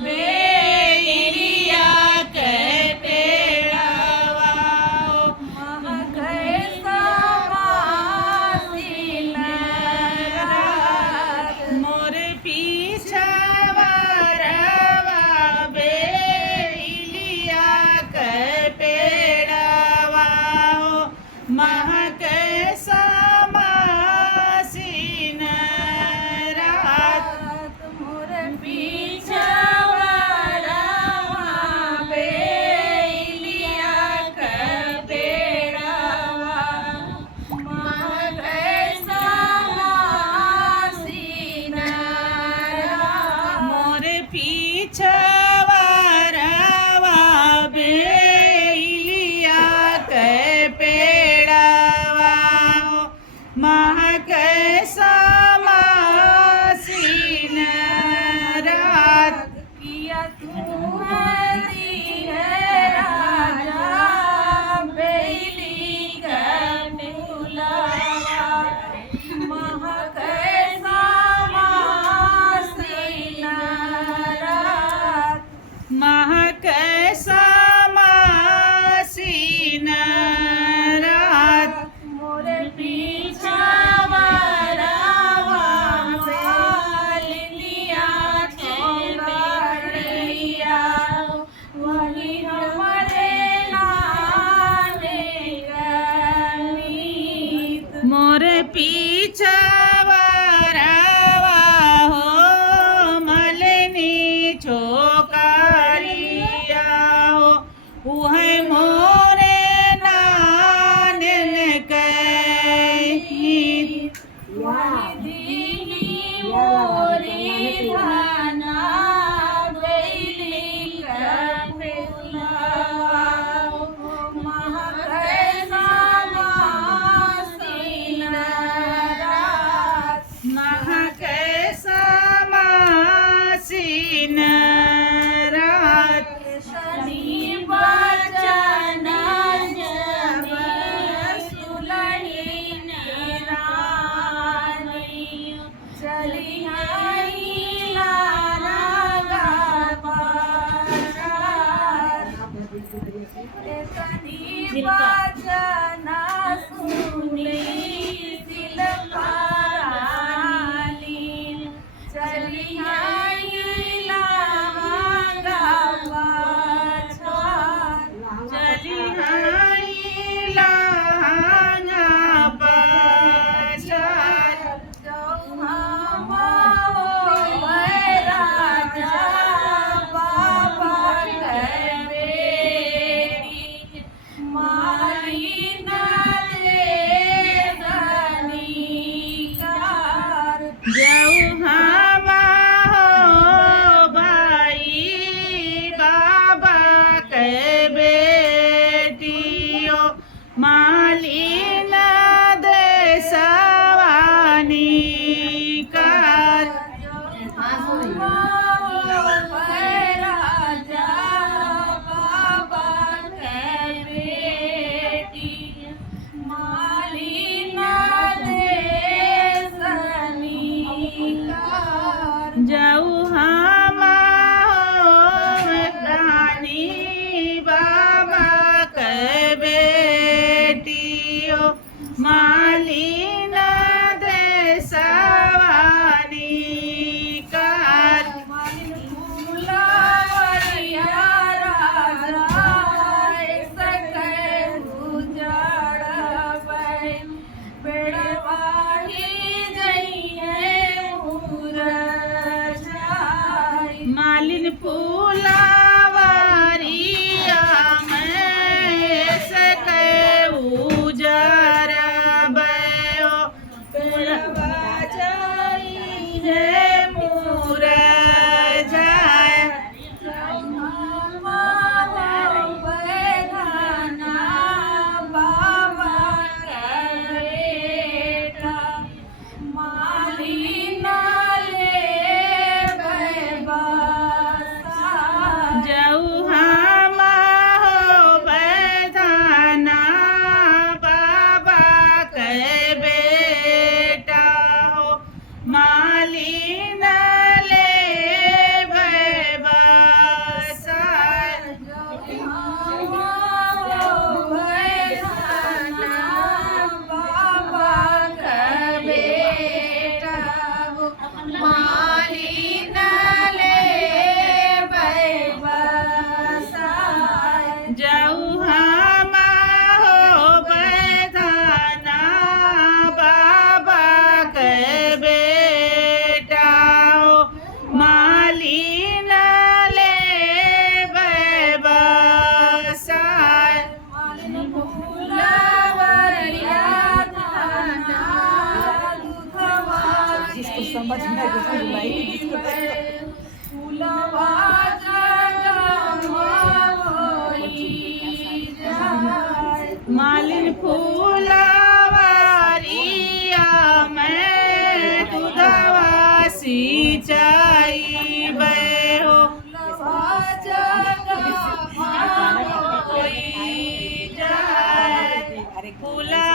बेलिया के पेड़वा महकै समासीन रात मोर पीछवारवा बेलिया के पेड़वा महक समासीन रात मोर पीछवारवा बेलिया के पेड़वा महकै समासीन रात मोर पीछवारवा बेलिया के पेड़वा महक समासीन रात किया तुम्हारी है राजा बेली का फूलवा महकै समासीन रात महक समासीन रात मोर पीछवारवा मालिनिया छोड़ैया वही हमरे नाने गमीत मोर पीछवारवा हो मलनी छोकरिया हो वह मोरे नानन कही दीनी मोरी धाना बेली का फूलवा महकै समासीन रात महक समासीन रात शनि बचन जब सुलहिन रानी चली आई लारा गाबारात शनि बचन सुनी सिलकारानी चली आई लारा गाबारात चली आई लांगा बचार राजा बाबा के बेटी मालिन ले गनीकार जाऊ हवा हो भाई बाबा के बेटियो मालिन देशवानी कार राजा बाबा के बेटी मालिन देशनीकार जाऊ हवा हो रानी बाबा के बेटियो मालिन देशवानी कार फूलवरिया राजा सकै उजाड़बै बेड़वाही जइए मुरझाई मालिन फूलावरिया में सके उजरबयो पेड़वा जाई रे मुरझाय बाबा के बेटा मालिना ले मालिन फूलवारिया में दूधवा सिंचाई हो फूला